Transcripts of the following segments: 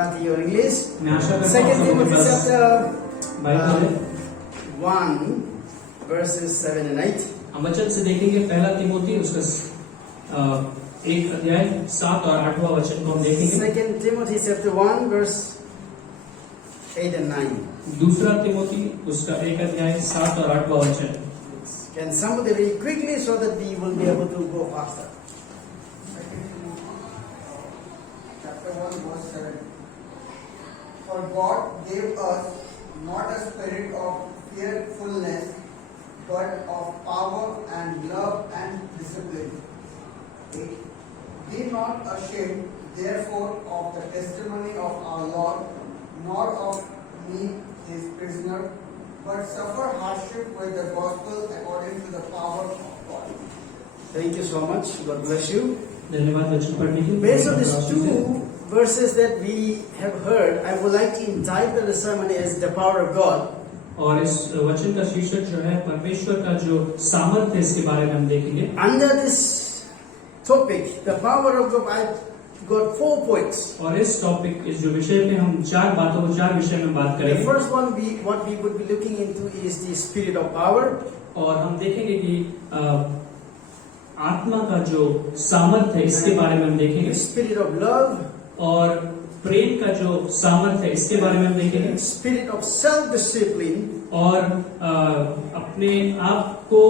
Marathi or English. मैं आशा करता हूँ Second आप लोगों के Timothy पास chapter बाइबल है। 1 verses 7 and 8. हम वचन से देखेंगे पहला तिमोथी उसका एक अध्याय 7 और 8वां वचन को हम देखेंगे। Second Timothy chapter 1 verse 8 and 9. दूसरा तिमोथी उसका एक अध्याय 7 और 8वां वचन। Can somebody read quickly so that we will be able to go faster? Chapter 1 verse 7. For God gave us not a spirit of fearfulness, but of power and love and discipline. 8. Be not ashamed, therefore, of the testimony of our Lord, nor of me, his prisoner, but suffer hardship with the gospel according to the power of God. Thank you so much. God bless you. धन्यवाद वचन पढ़ने के लिए। Based on these two verses that we have heard, I would like to entitle the sermon as The Power of God. और इस वचन का शीर्षक जो है परमेश्वर का जो सामर्थ्य है इसके बारे में हम देखेंगे। Under this topic, The Power of God, I've got 4 points. और इस टॉपिक इस जो विषय में हम 4 बातों को 4 विषय में बात The करेंगे। first one, what we would be looking into is the spirit of power. और हम देखेंगे कि आत्मा का जो सामर्थ्य है इसके बारे में हम The देखेंगे। spirit of love. और प्रेम का जो सामर्थ्य है इसके बारे में हम देखेंगे। The spirit of self-discipline. और अपने आप को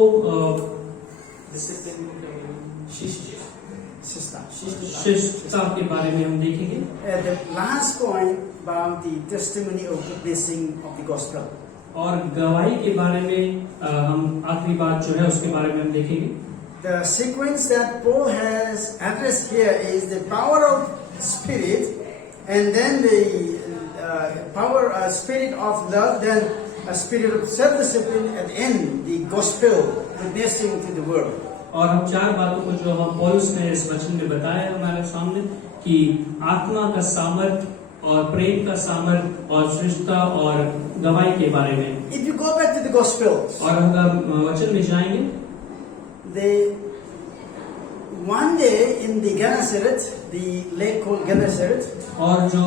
शिष्टता के बारे में हम देखेंगे। And the last point about the testimony of witnessing of the gospel. और गवाही के बारे में हम आखिरी बात जो है उसके बारे में हम देखेंगे। The sequence that Paul has addressed here is the power of spirit, and then the spirit of love, then a spirit of self-discipline, at the end the gospel witnessing to the world. और हम 4 बातों को जो हम पौलुस ने इस वचन में बताया हमारे सामने कि आत्मा का सामर्थ्य और प्रेम का सामर्थ्य और श्रेष्ठता और गवाही के बारे में। If you go back to the Gospels, और हम वचन में जाएंगे। one day in the Gennesaret, the lake called Gennesaret, और जो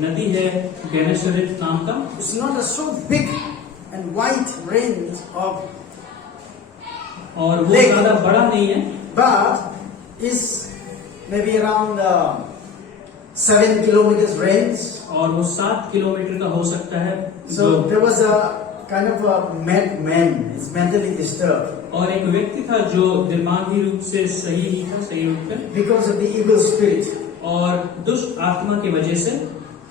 नदी है गेनेसरेत नाम का, it's not a so big and wide range of और वो lake, ज्यादा बड़ा नहीं है, but is maybe around 7 kilometers range. और वो 7 किलोमीटर का हो सकता है। So there was a kind of a madman, is mentally disturbed और एक व्यक्ति था जो दिमागी रूप से सही नहीं था, सही रूप में, because of the evil spirit. और दुष्ट आत्मा की वजह से,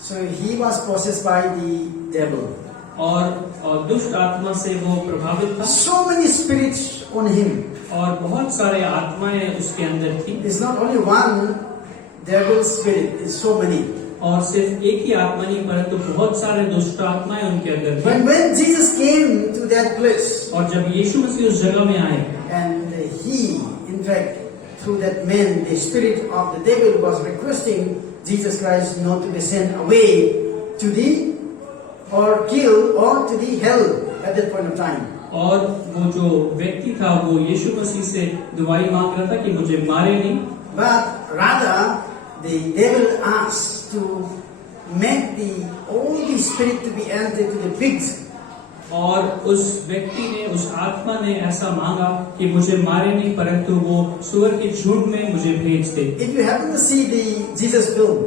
So he was possessed by the devil. और दुष्ट आत्मा से वो प्रभावित था। So many spirits on him. और बहुत सारे आत्माएं उसके अंदर थी। It's not only one devil spirit, it's so many. और सिर्फ एक ही आत्मा नहीं परंतु बहुत सारे दुष्ट आत्माएं उनके अंदर थी। When Jesus came to that place, और जब यीशु मसीह उस जगह में आए, and he, in fact, through that man, the spirit of the devil was requesting Jesus Christ not to be sent away to the or killed or to the hell at that point of time. और वो जो व्यक्ति था वो यीशु मसीह से दुआई मांग रहा था कि मुझे मारे नहीं, But rather the devil asked to make all the spirit to be entered to the pigs. और उस व्यक्ति ने, उस आत्मा ने ऐसा मांगा कि मुझे मारे नहीं परंतु वो सुअर के झुंड में मुझे भेज दे। If you happen to see the Jesus film,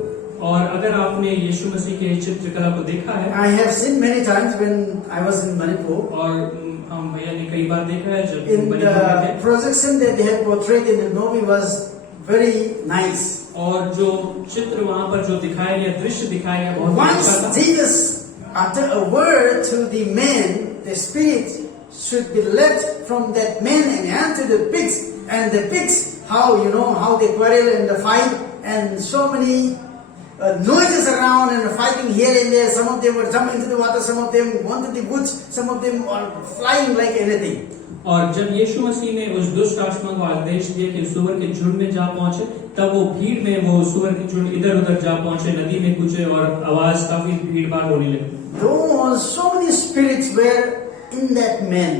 और अगर आपने यीशु मसीह के चित्रकला को देखा है, I have seen many times when I was in Manipur. और हम भैया ने कई बार देखा है जब In मणिपुर में the थे। projection that they had portrayed in the movie was very nice. और जो चित्र वहाँ पर जो दिखाया गया, दृश्य दिखाया गया, बहुत ही अच्छा Once था। Jesus uttered a word to the man, the spirit should be left from that man and enter the pigs. And the pigs, how they quarrel and the fight, and so many noises around and fighting here and there. Some of them were jumping into the water, some of them wanted the woods, some of them are flying like anything. और जब यीशु मसीह ने उस दुष्ट आत्मा को आदेश दिया कि सुअर के झुंड में जा पहुंचे, तब वो भीड़ में वो सुअर के झुंड इधर उधर जा पहुंचे, नदी में कूदे और आवाज काफी भीड़ भाड़ होने लगी। So many spirits were in that man,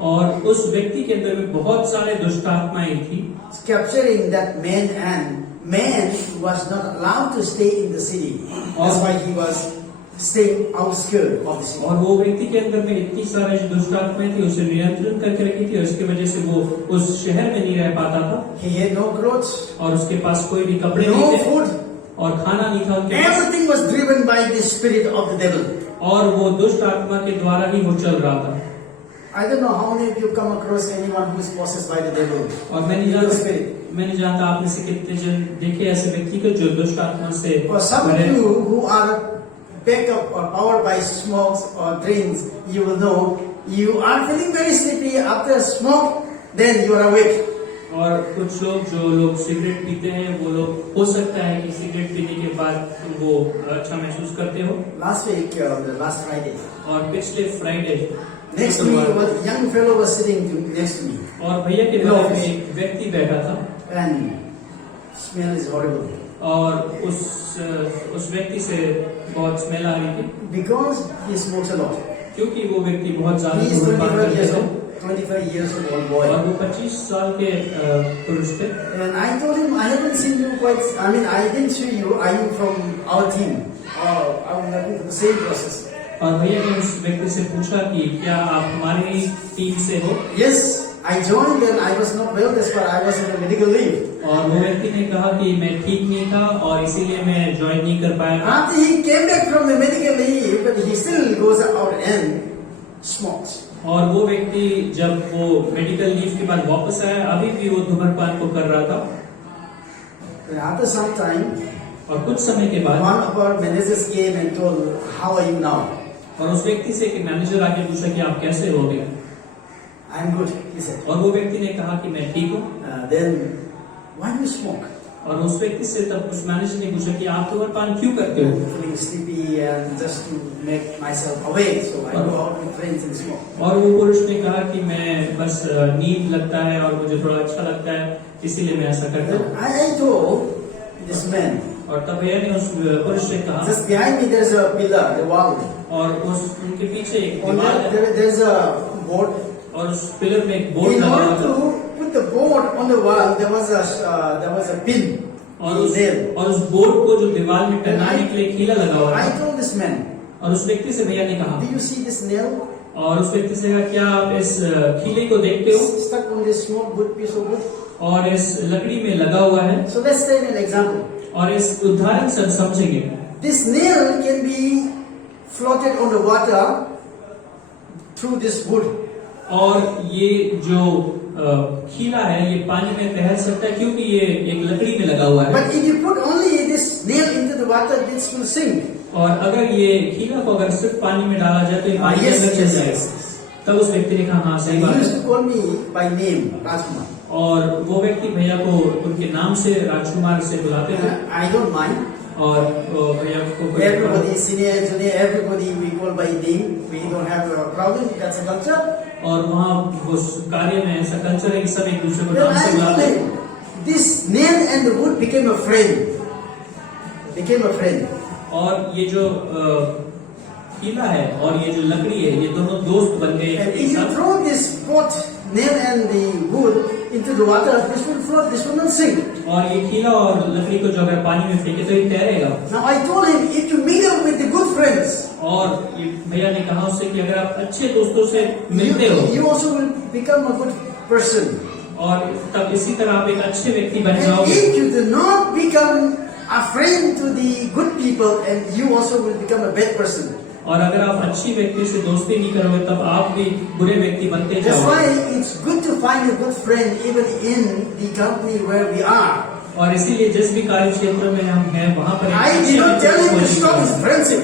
और उस व्यक्ति के अंदर में बहुत सारे दुष्ट आत्माएं थी, capturing that man and man was not allowed to stay in the city. That's why he was staying outskirts of the city. और वो व्यक्ति के अंदर में इतनी सारी जो दुष्ट आत्माएं थी उसे नियंत्रण करके रखी थी, और इसकी वजह से वो उस शहर में नहीं रह पाता था, He had no clothes, और उसके पास कोई भी कपड़े no नहीं थे food. और खाना नहीं था उनके पास, Everything was driven by the spirit of the devil. और वो दुष्ट आत्मा के द्वारा ही वो चल रहा था। I don't know how many of you come across anyone who is possessed by the devil. और मैं नहीं जानता आप में से कितने जन देखे ऐसे व्यक्ति को जो दुष्ट आत्मा से For some of भरे। you who are backed up or powered by smokes or drinks, you will know you are feeling very sleepy after smoke, then you are awake. और कुछ लोग जो लोग सिगरेट पीते हैं वो लोग हो सकता है कि सिगरेट पीने के बाद वो अच्छा महसूस करते हो। Last week, the last Friday, और पिछले Friday next to me, a young fellow was sitting next to me, और भैया के बगल में एक व्यक्ति बैठा था, and smell is horrible और उस व्यक्ति से बहुत स्मेल आ रही थी because he smokes a lot. क्योंकि वो व्यक्ति बहुत ज्यादा He is धूम्रपान 25 करते years थे, old. 25 years old boy. और वो 25 साल के पुरुष थे। And I told him, I haven't seen you quite, I didn't see you. Are you from our team? Oh, I'm working for the same process. और भैया ने उस व्यक्ति से पूछा कि क्या आप हमारी टीम से हो? Yes, I joined and I was not well, that's why I was on a medical leave. और वो व्यक्ति ने कहा कि मैं ठीक नहीं था और इसीलिए मैं ज्वाइन नहीं कर पाया था। After he came back from the medical leave, but he still goes out and smokes. और वो व्यक्ति जब वो मेडिकल लीव के बाद वापस आया, अभी भी वो धूम्रपान को कर रहा था। And after some time, और कुछ समय के बाद one of our managers came and told, how are you now? और उस व्यक्ति से एक मैनेजर आके पूछा कि आप कैसे हो गए? I'm good, he said. और वो व्यक्ति ने कहा कि मैं ठीक हूँ। Then, why do you smoke? और उस व्यक्ति से तब उस मैनेजर ने पूछा कि आप धूम्रपान क्यों करते हो? I'm feeling sleepy and just to make myself awake, so I go out with friends and smoke. और वो पुरुष ने कहा कि मैं बस नींद लगता है और मुझे थोड़ा अच्छा लगता है, इसीलिए मैं ऐसा करता हूँ। Then I told this man, और तब भैया ने उस पुरुष से कहा, just behind me there's a pillar, the wall. और उनके पीछे एक On दीवार that, है there's a board. और उस पिलर में एक बोर्ड In लगा हुआ order था, to put the board on the wall, there was a pin. और there. उस बोर्ड को जो दीवार में टंगाने के लिए कीला लगा हुआ I था। told this man, और उस व्यक्ति से भैया ने कहा, do you see this nail और उस व्यक्ति से कहा, क्या आप इस कीले को देखते हो? stuck on this small wood piece of wood? और इस लकड़ी में लगा हुआ है। So let's take an example. और इस उदाहरण से समझेंगे, This nail can be floated on the water through this wood. और ये जो खीला है ये पानी में तैर सकता है क्योंकि ये एक लकड़ी में लगा हुआ है। But if you put only this nail into the water, this will sink. और अगर ये खीला को अगर सिर्फ पानी में डाला जाए तो ये पानी Yes, में चल yes, जाएगा। yes. तब उस व्यक्ति ने कहा, हाँ सही He बात used है। to call me by name, Rajkumar. और वो व्यक्ति भैया को उनके नाम से राजकुमार से बुलाते थे। I don't mind. और भैया को Everybody, senior, junior, everybody we call by name. We don't have a problem. That's a culture. और वहाँ उस कार्य में ऐसा कल्चर है कि सब एक दूसरे को Then नाम से I told बुलाते हैं। him, this nail and the wood became a friend. Became a friend. और ये जो कीला है और ये जो लकड़ी है ये दोनों दोस्त बन गए And एक if you साथ। throw this both nail and the wood into the water, this will float. This will not sink. और ये खीला और लकड़ी को जो अगर पानी में फेंके तो ये तैरेगा। Now I told him, if you meet up with the good friends, और ये भैया ने कहा उससे कि अगर आप अच्छे दोस्तों से मिलते हो you also will become a good person. और तब इसी तरह आप एक अच्छे व्यक्ति बन And जाओगे। if you do not become a friend to the good people, and you also will become a bad person. और अगर आप अच्छी व्यक्ति से दोस्ती नहीं करोगे तब आप भी बुरे व्यक्ति बनते That's why जाओगे। it's good to find a good friend even in the company where we are. और इसीलिए जिस भी कार्य क्षेत्र में हम हैं वहाँ पर एक I अच्छे did not मित्र tell की him to खोज stop his करो। friendship,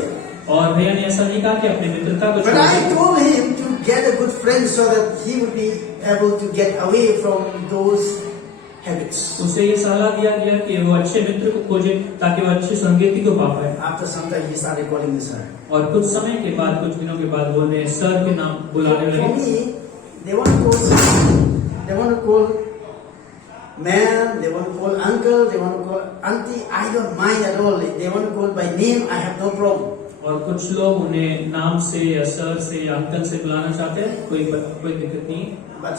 और भैया ने ऐसा नहीं कहा कि अपनी मित्रता को but छोड़ I दो। told him to get a good friend so that he would be able to get away from those habits. उसे ये सलाह दिया गया कि वो अच्छे मित्र को खोजे ताकि वो अच्छी संगति को पा पाए। After some time, he started calling me sir. और कुछ समय के बाद कुछ दिनों के बाद वो उन्हें सर के नाम बुलाने For लगे। me, they want to call man, they want to call uncle, they want to call auntie. I don't mind at all. They want to call by name. I have no problem. और कुछ लोग उन्हें नाम से या sir से या uncle से बुलाना चाहते हैं, कोई दिक्कत नहीं। But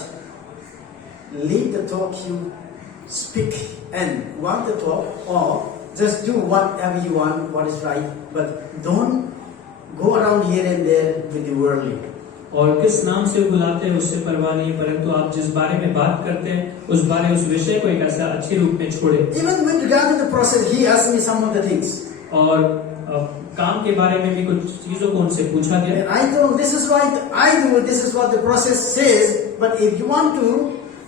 leave the talk you speak and want to talk, or just do whatever you want, what is right, but don't go around here and there with the worldly. और किस नाम से बुलाते हैं उससे परवाह नहीं, परंतु आप जिस बारे में बात करते हैं उस विषय को एक ऐसा अच्छे रूप में छोड़े। Even with regard to the process, he asked me some of the things. और काम के बारे में भी कुछ चीजों को उनसे पूछा गया। And I told him, this is what I do, this is what the process says, but if you want to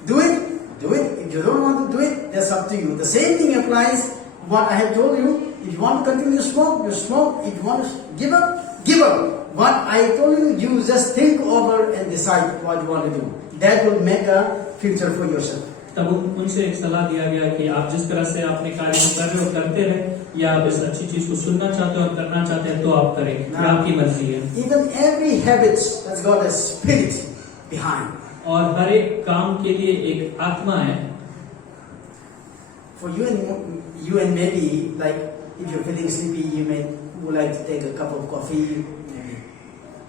do it, do it. If you don't want to do it, that's up to you. The same thing applies what I have told you. If you want to continue to smoke, you smoke. If you want to give up, give up. What I told you, you just think over and decide what you want to do. That will make a future for yourself. तब उनसे एक सलाह दिया गया कि आप जिस तरह से अपने कार्य को कर रहे हो करते रहे, या आप इस अच्छी चीज को सुनना चाहते हो और करना चाहते हैं तो आप करें, ये आपकी मर्जी है। Even every habit has got a spirit behind. और हर एक काम के लिए एक आत्मा है। For you and maybe like if you're feeling sleepy, you would like to take a cup of coffee, maybe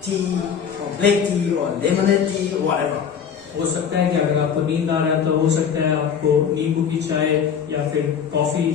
tea or black tea or lemonade tea or whatever. हो सकता है कि अगर आपको नींद आ रहा है तो हो सकता है आपको नींबू की चाय या फिर कॉफी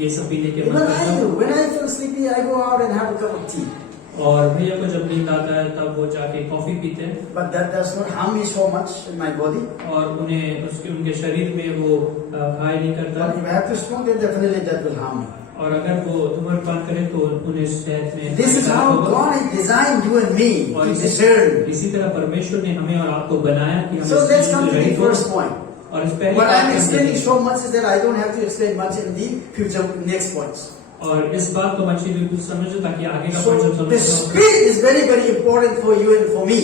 ये सब पीने के मन Even करता I है। do. When I feel sleepy, I go out and have a cup of tea. और भैया को जब नींद आता है तब वो जाके कॉफी पीते हैं। But that does not harm me so much in my body. और उन्हें उनके शरीर में वो घायल नहीं करता। But if I have to smoke, then definitely that will harm me. और अगर वो धूम्रपान करें तो उन्हें सेहत में। This is how God has designed you and me और to discern. इसी तरह परमेश्वर ने हमें और आपको बनाया कि हम So इस let's चीज़ come को to the ready हो। first point. और इस पहली What बात I'm हम explaining देखें। so much is that I don't have to explain much in the future next points. और इस बात को अच्छी बिल्कुल समझो ताकि आगे का So पॉइंट जब the समझो। spirit is very, very important for you and for me.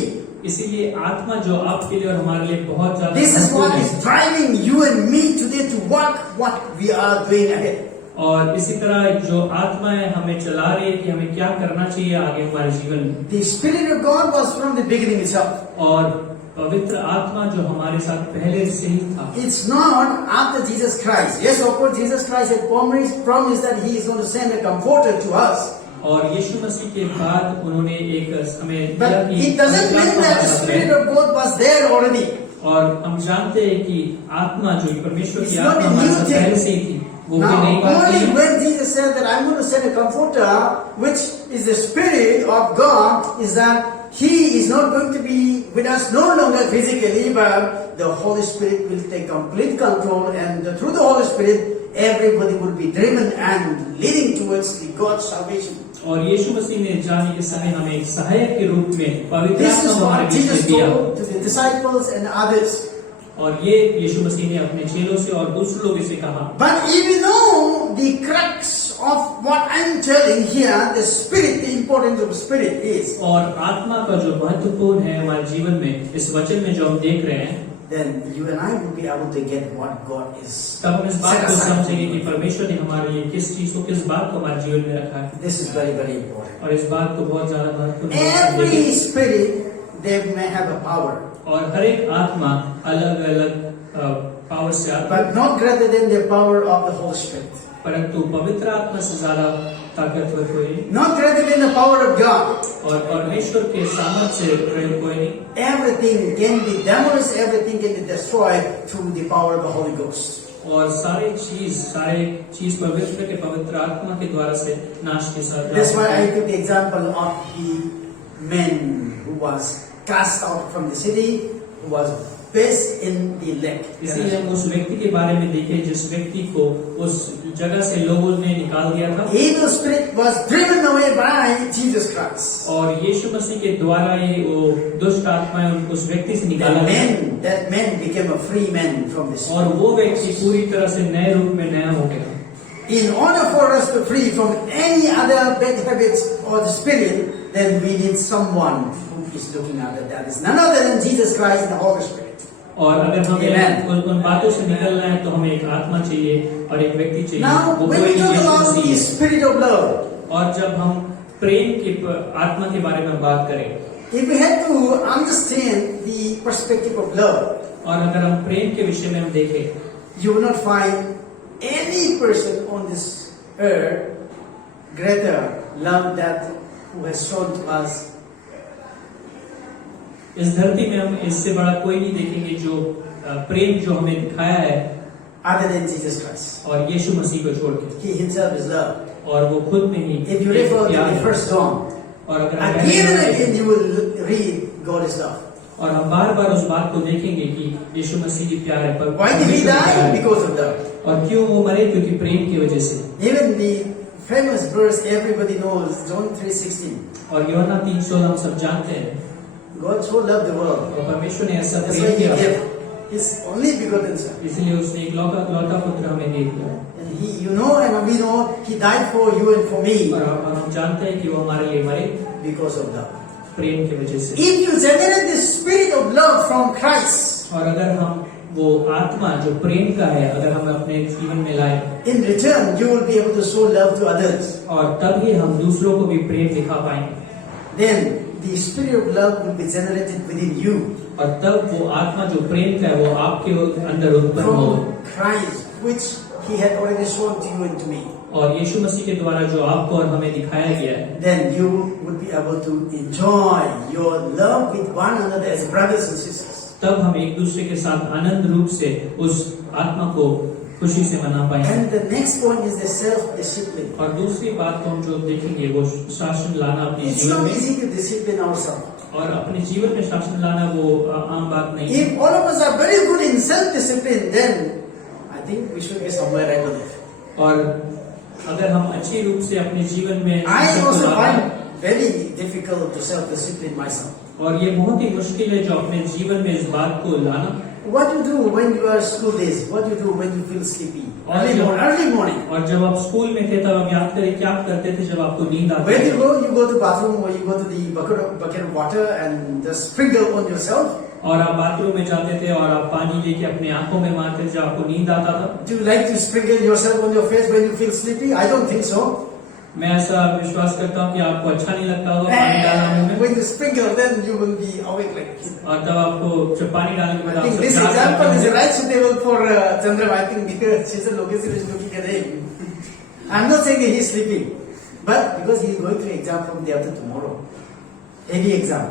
इसीलिए आत्मा जो आपके लिए और हमारे लिए बहुत ज्यादा This is what महत्वपूर्ण is है। driving you and me today to work what we are doing ahead. और इसी तरह जो आत्मा है हमें चला रही है कि हमें क्या करना चाहिए आगे हमारे जीवन में। The Spirit of God was from the beginning itself. और पवित्र आत्मा जो हमारे साथ पहले से ही था। It's not after Jesus Christ. Yes, of course, Jesus Christ had promised that He is going to send a comforter to us. और यीशु मसीह के बाद उन्होंने एक हमें But it doesn't mean that the Spirit of God was there already. और हम जानते हैं कि आत्मा जो परमेश्वर की It's not आत्मा a हमारे new साथ thing. पहले से ही थी, वो कोई Now, नई बात only नहीं है। when Jesus said that I'm going to send a comforter, which is the Spirit of God, is that He is not going to be with us no longer physically, but the Holy Spirit will take complete control, and through the Holy Spirit, everybody will be driven and leading towards the God's salvation. और यीशु मसीह ने जाने के समय हमें एक सहायक के रूप में पवित्र This आत्मा is हमारे what बीच में Jesus दिया। told to the disciples and others. और ये यीशु मसीह ने अपने चेलों से और दूसरे लोगों से कहा। But even though the crux of what I'm telling here, the Spirit, the importance of Spirit is, और आत्मा का जो महत्वपूर्ण है हमारे जीवन में इस वचन में जो हम देख रहे हैं, then you and I will be able to get what God is. तब हम इस बात set को aside. समझेंगे कि परमेश्वर ने हमारे लिए किस चीज को किस बात को हमारे जीवन में रखा है। This is very, very important. और इस बात को बहुत ज्यादा महत्वपूर्ण है। Every spirit, they may have a power, और हर एक आत्मा अलग अलग पावर से आता है, but not greater than the power of the Holy Spirit. परंतु पवित्र आत्मा से ज्यादा ताकतवर कोई नहीं, Not greater than the power of God. और परमेश्वर के सामर्थ्य से प्रयोग कोई नहीं। Everything can be demolished, everything can be destroyed through the power of the Holy Ghost. और सारे चीज पवित्र के पवित्र आत्मा के द्वारा से नाश के साथ। That's why I took the example of the man who was cast out from the city, who was placed in the lake. इसीलिए हम उस व्यक्ति के बारे में देखें जिस व्यक्ति को उस जगह से लोगों ने निकाल दिया था। Evil spirit was driven away by Jesus Christ. और यीशु मसीह के द्वारा ये वो दुष्ट आत्माएं उस व्यक्ति से निकाला गया That man became a free man from this. और वो व्यक्ति पूरी तरह से नए रूप में नया हो गया। In order for us to free from any other bad habits or the spirit, then we need someone who is looking after that. Is none other than Jesus Christ and the Holy Spirit. और अगर हमें Amen. उन बातों से निकलना है तो हमें एक आत्मा चाहिए और एक व्यक्ति चाहिए। Now, वो when कोई we talk Yeshu about Masih the है। spirit of love, और जब हम प्रेम की आत्मा के बारे में बात करें, if we have to understand the perspective of love, और अगर हम प्रेम के विषय में हम देखें, you will not find any person on this earth greater love that who has shown to us. इस धरती में हम इससे बड़ा कोई नहीं देखेंगे जो प्रेम जो हमें दिखाया है other than Jesus Christ. और यीशु मसीह को छोड़ के, He himself is love. और वो खुद में ही If you refer to प्यार the है। first John, और अगर हम again and again you will read God is love. और हम बार बार उस बात को देखेंगे कि यीशु मसीह की प्यार है, पर Why did he परमेश्वर की प्यार die? है। Because of love. और क्यों वो मरे? क्योंकि प्रेम की वजह से। Even the famous verse everybody knows, John 3:16. और यूहन्ना 3:16 हम सब जानते हैं, God so loved the world. और परमेश्वर ने ऐसा That's why प्रेम he किया, gave his only begotten son. इसलिए उसने एक लौटा पुत्र हमें दे दिया। And he, you know, and we know, he died for you and for me और हम जानते हैं कि वो हमारे लिए मरे because of love. प्रेम की वजह से। If you generate the spirit of love from Christ, और अगर हम वो आत्मा जो प्रेम का है, अगर हम अपने जीवन में लाए, in return you will be able to show love to others. और तभी हम दूसरों को भी प्रेम दिखा पाएंगे। Then the spirit of love will be generated within you और तब वो आत्मा जो प्रेम का है वो आपके अंदर उत्पन्न हो, from Christ, which he had already shown to you and to me. और यीशु मसीह के द्वारा जो आपको और हमें दिखाया गया है। Then you would be able to enjoy your love with one another as brothers and sisters. तब हम एक दूसरे के साथ आनंद रूप से उस आत्मा को खुशी से मना पाएंगे। And the next point is the self-discipline. और दूसरी बात को हम जो देखेंगे वो शासन लाना अपने It's जीवन not में, easy to discipline ourselves. और अपने जीवन में शासन लाना वो आम बात नहीं है। If all of us are very good in self-discipline, then I think we should be somewhere right on it. और अगर हम अच्छे रूप से अपने जीवन में I शासन को also लाना, find very difficult to self-discipline myself. और ये बहुत ही मुश्किल है जो अपने जीवन में इस बात को लाना। What you do when you are school days? What you do when you feel sleepy? Early Early morning. और जब आप स्कूल में थे तब आप याद करें क्या करते थे जब आपको नींद आती Where do थी? you go? You go to bathroom or you go to the bucket of water and just sprinkle on yourself. और आप बाथरूम में जाते थे और आप पानी लेके अपने आंखों में मारते थे जब आपको नींद आता था। Do you like to sprinkle yourself on your face when you feel sleepy? I don't think so. मैं ऐसा विश्वास करता हूँ कि आपको अच्छा नहीं लगता होगा पानी डालना मुंह में, When you sprinkle, then you will be awake like this. और तब आपको जब पानी डालने के बाद I आप think सब this जाग example जाते is हैं। right suitable for Chandra. I think she's a location is looking at him. I'm not saying that he's sleeping, but because he's going through exam from day after tomorrow, heavy exam.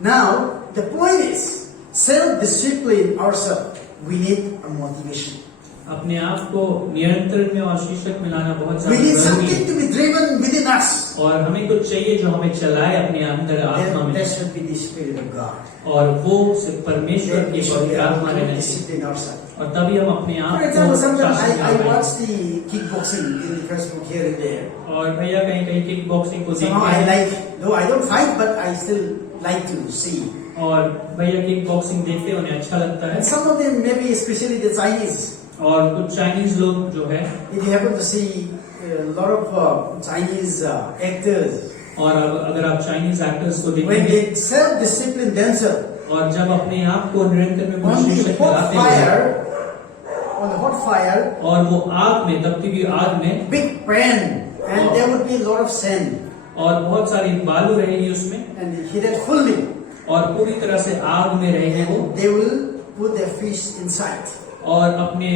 Now the point is self-discipline ourselves. We need a motivation. अपने आप को नियंत्रण में और शीर्षक में लाना बहुत We need ज्यादा जरूरी something है, to be driven within us. और हमें कुछ चाहिए जो हमें चलाए अपने अंदर आत्मा Then में, there should be the Spirit of God. और वो सिर्फ परमेश्वर Then we की should be पवित्र able आत्मा to रहना चाहिए, discipline ourselves. और तभी हम अपने For आप को example, sometimes शासन में ला I पाएंगे। watch the kickboxing in Facebook here and there. और भैया कहीं कहीं किक बॉक्सिंग को Somehow देखते I हैं, like, though I don't fight, but I still like to see. और भैया किक बॉक्सिंग देखते हैं, उन्हें अच्छा लगता है। And some of them, maybe especially the Chinese, और कुछ चाइनीज लोग जो है, if you happen to see a lot of Chinese actors, और अगर आप चाइनीज एक्टर्स को when देखेंगे, they self-discipline themselves और जब अपने आप को निरंतर में on the शीर्षक में hot लाते हैं, fire, on the hot fire, और वो आग में, तपती हुई आग में, big pan, and there would be a lot of sand, और बहुत सारी बालू रहेगी उसमें, and heated fully, और पूरी तरह से आग में रहेंगे वो, they will put their fish inside. और अपने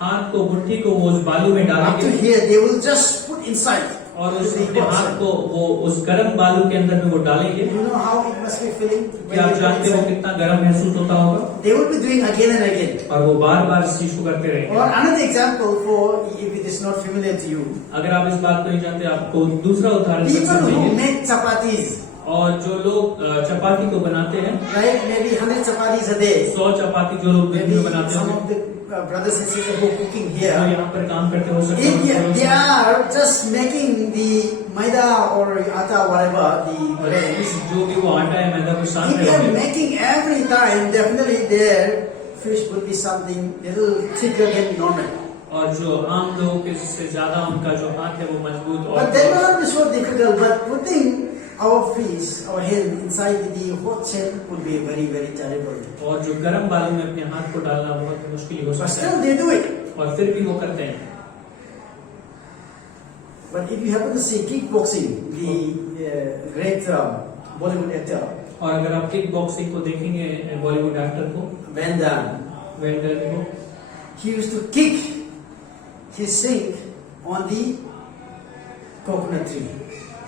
हाथ को, मुट्ठी को वो उस बालू में Up to डालेंगे, here, they will just put inside. और उस the अपने hot हाथ sand. को वो उस गर्म बालू के अंदर में वो डालेंगे। You know how it must be feeling? when क्या आप they put जानते हो inside? कितना गर्म महसूस होता होगा? They will be doing again and again. और वो बार बार इस चीज को करते Or रहेंगे। another example for if it is not familiar to you, अगर आप इस बात को नहीं जानते, आपको दूसरा उदाहरण people who समझेंगे। make chapatis, और जो लोग चपाती को बनाते हैं, like maybe 100 chapatis a day, 100 चपाती जो लोग दिन maybe में बनाते some हैं, of the brothers and sisters who are cooking जो here, यहाँ पर काम करते हो सकते if हैं, they are just making the maida or atta, whatever, the grains, जो भी वो आटा है मैदा को सान if they are रहे हैं, making every time, definitely their fish will be something little thicker than normal. और जो आम लोगों के से ज्यादा उनका जो हाथ है वो मजबूत और But that will not be so difficult, but putting our fish, our hand inside the hot sand would be very, very terrible. और जो गर्म बालू में अपने हाथ को डालना बहुत मुश्किल हो But सकता still है, they do it. और फिर भी वो करते हैं। But if you happen to see kickboxing, the great Bollywood actor, और अगर आप किक बॉक्सिंग को देखेंगे, बॉलीवुड एक्टर को, Van Damme, वेंडर को, he used to kick his sink on the coconut tree.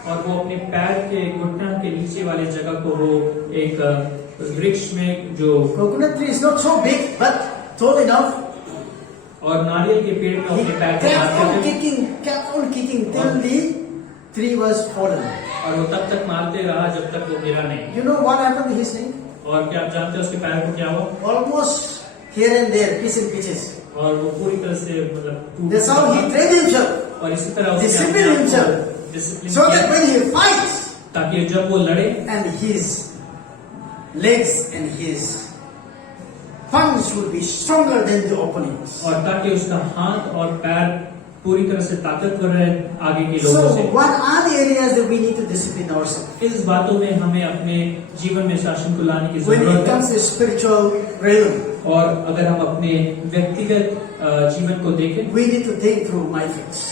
और वो अपने पैर के घुटना के नीचे वाले जगह को वो एक वृक्ष में जो Coconut tree is not so big, but tall enough. और नारियल के पेड़ में He अपने पैर को kept on मारते थे kicking till the tree was fallen. और वो तब तक मारते रहा जब तक वो गिरा नहीं। You know what happened to his knee? और क्या आप जानते हैं उसके पैर को क्या हुआ? Almost here and there, pieces. और वो पूरी तरह से मतलब टूट That's how he गया। trained himself. और इसी तरह उसने Discipline अपने आप himself. को discipline So that किया, when he fights, ताकि जब वो लड़े and his legs and his punch will be stronger than the opponents. और ताकि उसका हाथ और पैर पूरी तरह से ताकतवर रहे आगे के लोगों So से। what are the areas that we need to discipline ourselves? इस बातों में हमें अपने जीवन में शासन को लाने की When it जरूरत comes है। to spiritual realm, और अगर हम अपने व्यक्तिगत जीवन को देखें we need to think through my fix.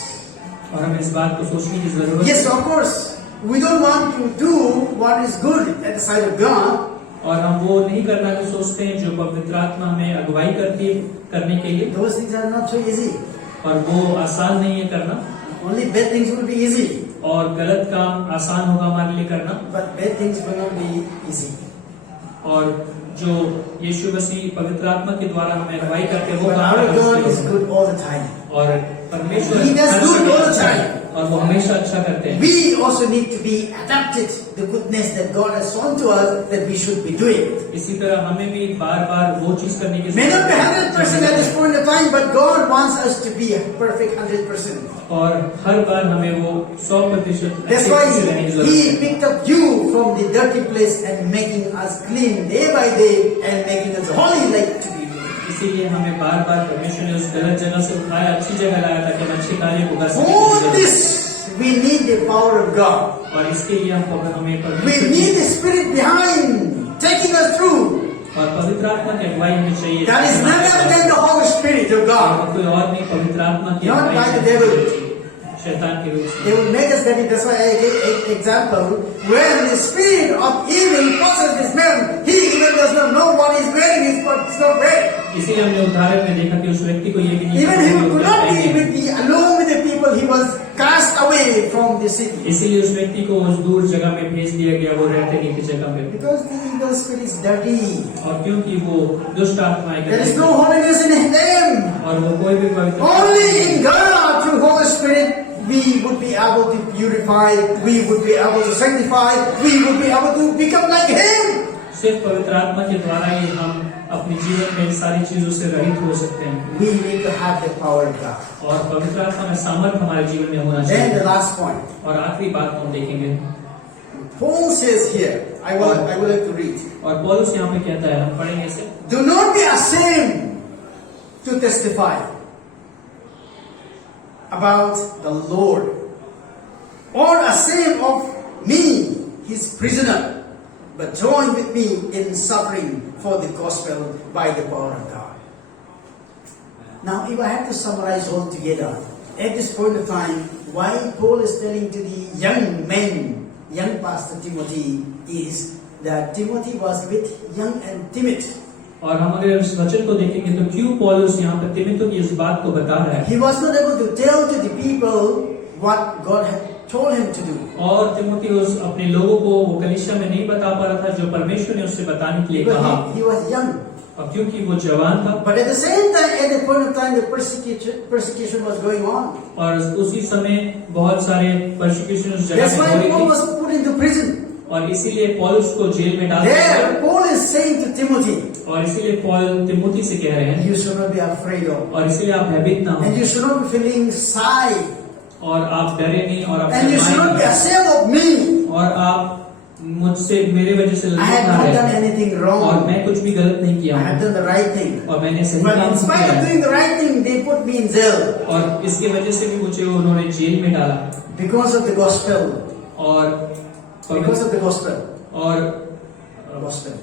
और हमें इस बात को सोचने की जरूरत Yes, है। of course, we don't want to do what is good at the sight of God, और हम वो नहीं करना जो सोचते हैं जो पवित्र आत्मा हमें अगुवाई करती है करने के लिए, those things are not so easy. और वो आसान नहीं है करना। Only bad things will be easy, और गलत काम आसान होगा हमारे लिए करना। but bad things will not be easy. और जो यीशु मसीह पवित्र आत्मा के द्वारा हमें अगुवाई करते हैं वो But काम our करना God is चाहिए। good all the time. और परमेश्वर He does हर good समय all the अच्छा है, time. और वो हमेशा अच्छा करते हैं। We also need to be adapted the goodness that God has shown to us that we should be doing. इसी तरह हमें भी बार बार वो चीज करने की May not be जरूरत 100% at this है। point of time, but God wants us to be a perfect 100%. और हर बार हमें वो 100% That's अच्छे why से रहने की जरूरत He है। picked up you from the dirty place and making us clean day by day and making us holy like to be. इसीलिए हमें बार बार परमेश्वर ने उस गलत जगह से उठाया, अच्छी जगह लाया ताकि हम अच्छे कार्य को कर For सकें। this, we need the power of God. और इसके लिए हमें We परमेश्वर need की the Spirit behind taking us through. और पवित्र आत्मा की अगुवाई हमें चाहिए। That is none other than the Holy Spirit of God. और कोई और नहीं, पवित्र आत्मा की Not अगुवाई by the हमें devil. चाहिए, शैतान के रूप They में। will make us dirty. That's why I gave an example. When the spirit of evil possesses this man, he even does not know what he's wearing. He's not wearing. इसीलिए हमने उदाहरण में देखा कि उस व्यक्ति को ये भी नहीं Even he पता could कि not वो be क्या with the alone with the people. He was cast away from the city इसीलिए उस व्यक्ति को उस दूर जगह में भेज दिया गया, वो रहते नहीं थे जगह में। because the evil spirit is dirty. और क्योंकि वो दुष्ट आत्माएं There is करते no holiness in them. और वो कोई भी पवित्र Only in God, through Holy Spirit, we would be able to purify. We would be able to sanctify. We would be able to become like Him. सिर्फ पवित्र आत्मा के द्वारा ही हम अपने जीवन में इन सारी चीजों से रहित हो सकते हैं। We need to have the power of God. और पवित्र आत्मा का सामर्थ्य हमारे जीवन में होना Then चाहिए। the last point. और आखिरी बात को हम देखेंगे, Paul says here, I would like to read. और पौलुस यहाँ पे कहता है, हम पढ़ेंगे इसे। Do not be ashamed to testify about the Lord, or ashamed of me, His prisoner, but join with me in suffering for the gospel by the power of God. Now, if I have to summarize all together, at this point of time, why Paul is telling to the young men, young pastor Timothy, is that Timothy was a bit young and timid. और हम अगर इस वचन को देखेंगे तो क्यों पौलुस यहाँ पर तिमुथियुस की इस बात को बता रहा है। He was not able to tell to the people what God had told him to do. और तिमुथियुस अपने लोगों को वो कलीसिया में नहीं बता पा रहा था जो परमेश्वर ने उससे बताने के लिए कहा, Because he was young. और क्योंकि वो जवान था। But at the same time, at the point of time, the persecution was going on. और उसी समय बहुत सारे persecution उस जगह That's में why हो रही Paul थी, was put into prison. और इसीलिए पौलुस को जेल में डाल दिया There, गया। Paul is saying to Timothy, और इसीलिए पौल तिमुथि से कह रहे हैं, you should not be afraid of, और इसीलिए आप भयभीत ना हो, and you should not be feeling shy, और आप डरे नहीं, और आप and you should not be शर्माए ashamed of me. नहीं, और आप मुझसे मेरे वजह से I लज्जित have ना not done रहे, anything और wrong. मैं कुछ भी गलत नहीं I किया have हूँ, done the right thing. और मैंने सही But काम in spite किया of है। doing the right thing, they put me in jail और इसके वजह से भी मुझे उन्होंने जेल में डाला, because of the gospel. और Because of the gospel. और Gospel.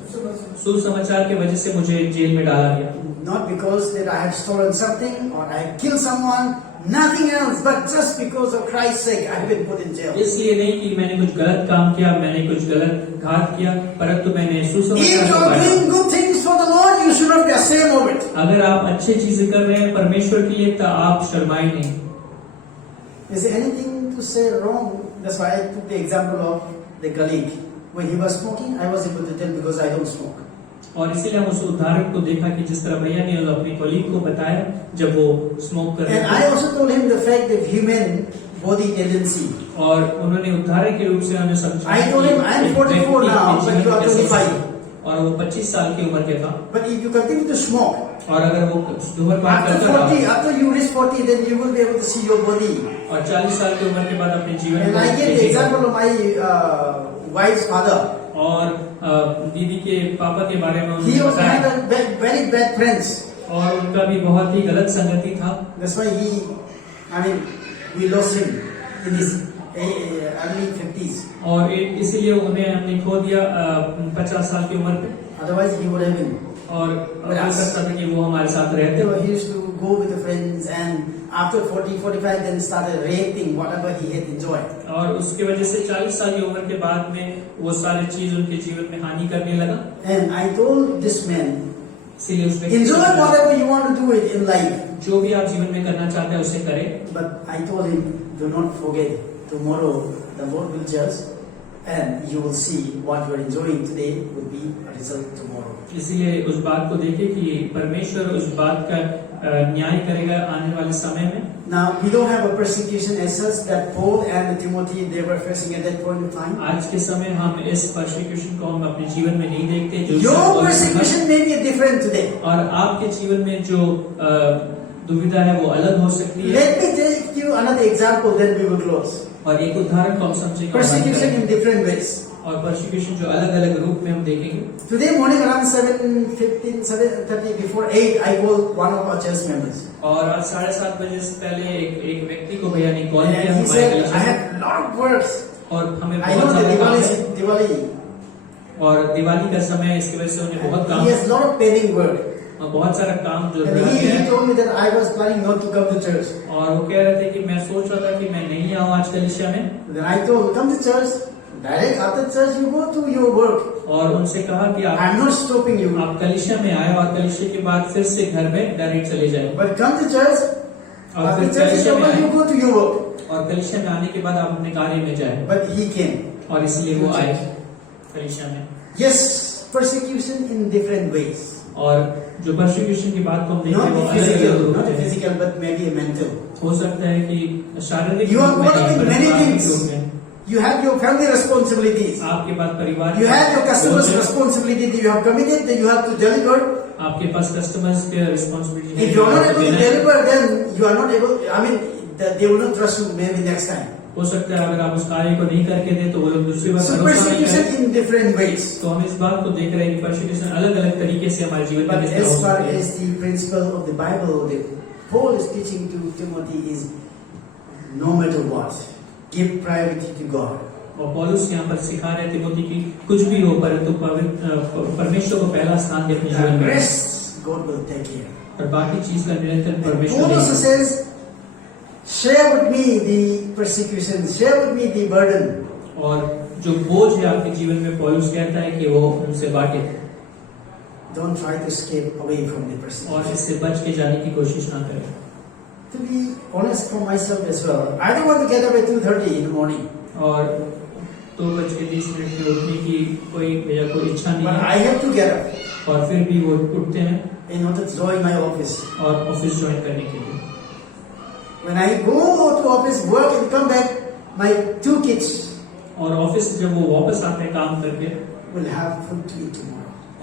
सुसमाचार के वजह से मुझे जेल में डाला गया। Not because that I have stolen something or I have killed someone, nothing else, but just because of Christ's sake, I have been put in jail. इसलिए नहीं कि मैंने कुछ गलत काम किया, मैंने कुछ गलत घात किया, परंतु मैंने If सुसमाचार you को are पाया। doing good things for the Lord, you should not be ashamed of it. अगर आप अच्छी चीजें कर रहे हैं परमेश्वर के लिए तो आप शर्माए नहीं। Is there anything to say wrong? That's why I took the example of the colleague. When he was smoking, I was able to tell because I don't smoke. और इसीलिए हम उस उदाहरण को देखा कि जिस तरह भैया ने अपनी कलीग को बताया जब वो स्मोक कर रहे And I थे, also told him the fact that human body tendency. और उन्होंने उदाहरण के रूप से हमें समझाया I told him, कि I am एक 44 व्यक्ति now, के but जीवन you are में कैसे 25. और वो 25 साल की उम्र के था, But if you continue to smoke, और अगर वो धूम्रपान after करता 40, रहा after you reach 40, then you will be able to see your body. और 40 साल की उम्र के बाद अपने जीवन And को I gave the देखेगा। example of my wife's father. और दीदी के पापा के बारे में He उन्होंने also had बताया a very bad friends. और उनका भी बहुत ही गलत संगति था, That's why we lost him in his early 50s. और इसीलिए उन्हें हमने खो दिया 50 साल की उम्र पे। Otherwise, he would have been. और हो सकता था कि वो हमारे साथ रहते। So he used to go with the friends, and after 40, 45, then started reacting whatever he had enjoyed. और उसके वजह से 40 साल की उम्र के बाद में वो सारी चीज उनके जीवन में हानि करने लगा। And I told this man, इसीलिए उस व्यक्ति enjoy को whatever you want to do it in life. जो भी आप जीवन में करना चाहते हैं उसे करें। But I told him, do not forget, tomorrow the Lord will judge, and you will see what you are enjoying today will be a result tomorrow. इसीलिए उस बात को देखें कि परमेश्वर उस बात का न्याय करेगा आने वाले समय में। Now we don't have a persecution as such that Paul and Timothy they were facing at that point of time. आज के समय हम इस persecution को हम अपने जीवन में नहीं देखते जो Your persecution may be different today. और आपके जीवन में जो दुविधा है वो अलग हो सकती है। Let me take you another example, then we will close. और एक उदाहरण को हम समझेंगे Persecution in different ways. और परसिक्यूशन जो अलग अलग रूप में हम देखेंगे। Today morning around 7:15, 7:30 before 8, I called one of our church members. और आज 7:30 बजे से पहले एक व्यक्ति को भैया ने कॉल किया And he हमारे said, I कलीसिया में। have lot of works. और हमें I know बहुत the सारे काम है Diwali. और दिवाली का समय है, इसकी वजह से उन्हें बहुत काम He has lot of pending work. और बहुत सारा काम जो And रह गया he है। told me that I was planning not to come to church. और वो कह रहे थे कि मैं सोच रहा था कि मैं नहीं आऊँ आज कलीसिया में। Then I told, come to church. Direct after church, you go to your work. और उनसे कहा कि I am not stopping you. आप कलीसिया में आए और कलीसिया के बाद फिर से घर में डायरेक्ट चले जाए। But come to church. और After फिर church is कलीसिया में over, आए you go to your work. और कलीसिया में आने के बाद आप अपने कार्य में जाए। But he came. और इसलिए वो आए कलीसिया में। Yes, persecution in different ways. और जो परसिक्यूशन की बात को हम देखते हैं वो Not अलग physical, अलग रूप not में physical, but maybe mental. हो सकता है कि शारीरिक You are रूप में caught up नहीं, in परंतु many आत्मिक things. रूप में। You have your family responsibilities. आपके पास परिवार You have your customers' बोझ है। responsibility that you have committed, that you have to deliver. आपके पास कस्टमर्स के responsibility If you are not able to deliver, then you are not able. I mean, they will not trust you maybe next time. हो सकता है अगर आप उस कार्य को नहीं करके दे तो वो लोग दूसरी बार So भरोसा नहीं persecution करें। in different ways. तो हम इस बात को देख रहे हैं कि परसिक्यूशन अलग अलग तरीके से हमारे जीवन में But किस तरह as हो far सकती है। as the principle of the Bible that Paul is teaching to Timothy is, no matter what, give priority to God. और पौलुस यहाँ पर सिखा रहे तिमोथी की कुछ भी हो परंतु परमेश्वर को पहला स्थान दे अपने जीवन The में rest God will take care. और बाकी चीज का निरंतर परमेश्वर Paul also देगा। says, share with me the persecution, share with me the burden. और जो बोझ है आपके जीवन में पौलुस कहता है कि वो उनसे बांटे Don't try to escape away from the और persecution. इससे बच के जाने की कोशिश ना करें। To be honest for myself as well, I don't want to get up at 2:30 in the morning. और 2:20 में उठने की कोई भैया कोई इच्छा नहीं But है I have to get up और फिर भी वो उठते हैं in order to join my office. और ऑफिस ज्वाइन करने के लिए। When I go to office, work and come back, my 2 kids और ऑफिस जब वो वापस आते हैं काम करके will have food to eat tomorrow.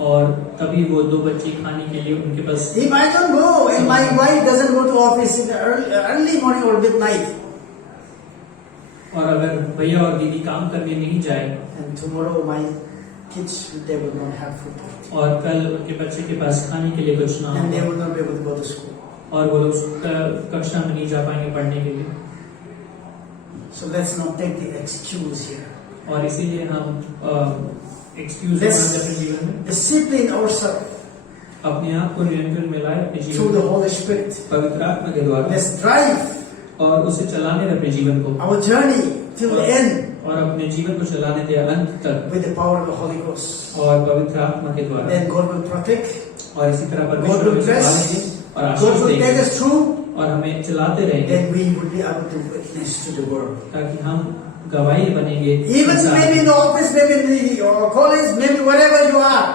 और तभी वो 2 बच्चे खाने के लिए उनके पास। If I don't go and my wife doesn't go to office in the early morning or midnight, और अगर भैया और दीदी काम करने नहीं जाए and tomorrow my kids they will not have food to eat. और कल उनके बच्चे के पास खाने के लिए कुछ ना And they हो will not be able to go to school. और वो लोग कक्षा में नहीं जा पाएंगे पढ़ने के लिए। So let's not take the excuse here. और इसीलिए हम एक्सक्यूज अपने जीवन में Discipline ourselves अपने आप को नियंत्रण में लाए अपने through जीवन the में Holy Spirit. पवित्र आत्मा के द्वारा Let's drive और उसे चलाने दे अपने जीवन को our journey till the end और अपने जीवन को चलाने दे अंत तक with the power of the Holy Ghost. और पवित्र आत्मा के द्वारा। Then God will protect, और इसी तरह God परमेश्वर will हमें bless, संभालेंगे और God आशीष will take देंगे us through. और हमें चलाते रहेंगे Then we will be able to witness to the world. ताकि हम गवाही बनेंगे। Even maybe in the office, maybe in the college, maybe wherever you are.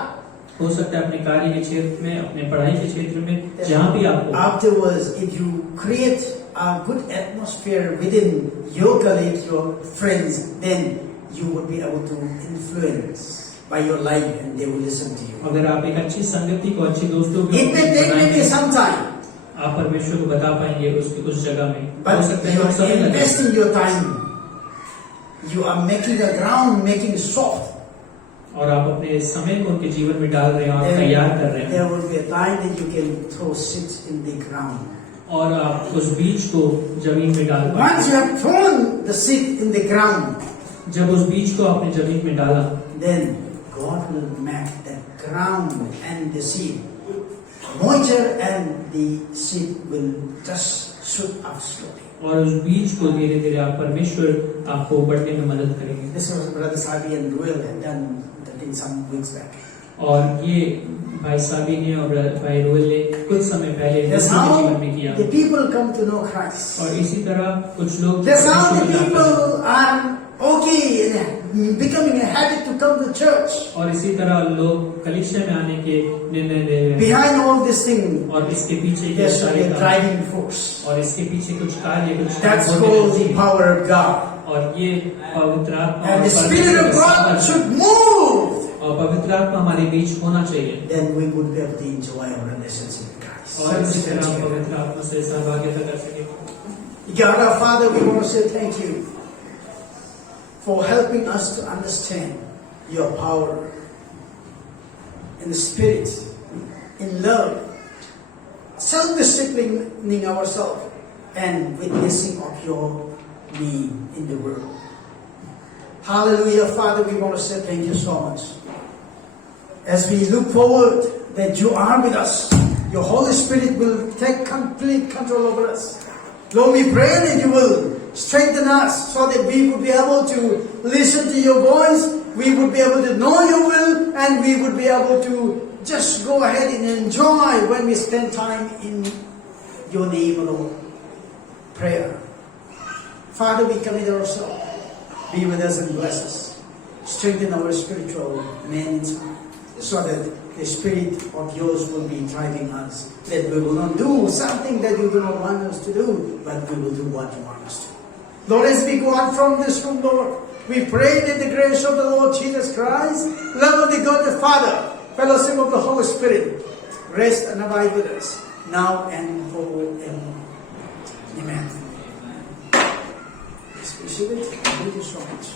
हो सकता है अपने कार्य के क्षेत्र में, अपने पढ़ाई के क्षेत्र में, जहाँ भी आपको Afterwards, if you create a good atmosphere within your colleagues, your friends, then you would be able to influence by your life and they will listen to you. अगर आप एक अच्छी संगति को, अच्छे दोस्तों को It may take maybe बनाएंगे, some time, आप परमेश्वर को बता पाएंगे उस जगह में। हो but सकता है you कुछ समय are लगेगा। investing your time. You are making the ground, making soft. और आप अपने समय को उनके जीवन में डाल रहे हैं और तैयार कर रहे हैं, There will be a time that you can throw seeds in the ground. और आप उस बीज को जमीन में डाल पाएंगे। Once you have thrown the seed in the ground, जब उस बीज को आपने जमीन में डाला, then God will make the ground and the seed moisture, and the seed will just shoot up slowly. और उस बीज को धीरे धीरे आप परमेश्वर आपको बढ़ने में मदद करेंगे। This was Brother Sabi and Ruel had done I think some weeks back. और ये भाई साबी ने और भाई रोयल ने कुछ समय पहले That's उनके how जीवन में किया, the people come to know Christ. और इसी तरह कुछ लोग That's how the परमेश्वर को जानते people are okay and becoming a habit to come to church. हैं। और इसी तरह लोग कलीसिया में आने के निर्णय ले रहे हैं। Behind all this thing, और इसके पीछे के there's सारे a काम, driving force. और इसके पीछे कुछ कार्य, कुछ That's होने called लगते the हैं। power of God. और ये पवित्र आत्मा And और the Spirit of God परमेश्वर should move. और पवित्र आत्मा हमारे बीच होना चाहिए, Then we would be able to enjoy our relationship with Christ. और इसी तरह हम Together. पवित्र आत्मा से सहभागिता कर सके। God our Father, we want to say thank you for helping us to understand your power in the Spirit, in love, self-disciplining ourselves, and witnessing of your name in the world. Hallelujah, Father, we want to say thank you so much. As we look forward that you are with us, your Holy Spirit will take complete control over us. Lord, we pray that you will strengthen us so that we would be able to listen to your voice, we would be able to know your will, and we would be able to just go ahead and enjoy when we spend time in your name alone. Prayer. Father, we commit ourselves. Be with us and bless us. Strengthen our spiritual man inside, so that the Spirit of yours will be driving us. That we will not do something that you do not want us to do, but we will do what you want us to. Lord, as we go out from this room, Lord, we pray that the grace of the Lord Jesus Christ, love of the God the Father, fellowship of the Holy Spirit, rest and abide with us, now and forever. Amen. Receive it. Thank you so much.